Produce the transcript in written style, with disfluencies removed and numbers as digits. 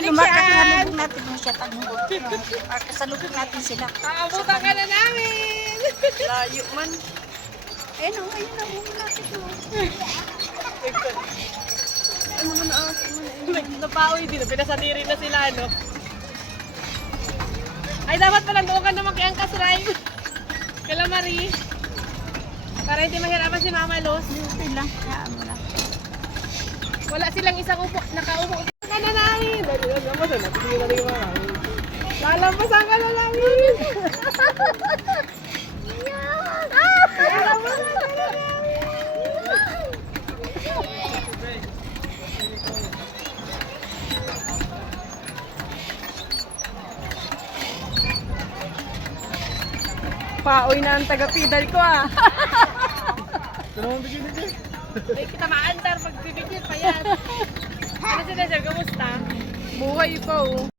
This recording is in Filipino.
Lumakad natin mo siya tanong. Kasalubong natin sila. Aabutan ka na namin. Layo man. Ayun o, ayun na. Huwag natin o. Ano man na ate mo na. Napaoy din. Pinasadirin na sila, no? Ay, dapat pala doon ka naman kay Angkas Ray. Kala Marie. Para hindi mahirapan si Mama Los. Okay lang. Kaya mo lang. Wala silang isang upo. Nakaupo. Ka na namin. Dali lang naman. Natigil na rin yung mga. Lalampasan ka na namin. Lalampasan ka na namin. Paoy na ang taga-pedal ko ah. Ay, kita maandar. Magbibigyan pa yan. Ano sila, sir? Kamusta? Buhay pa oh.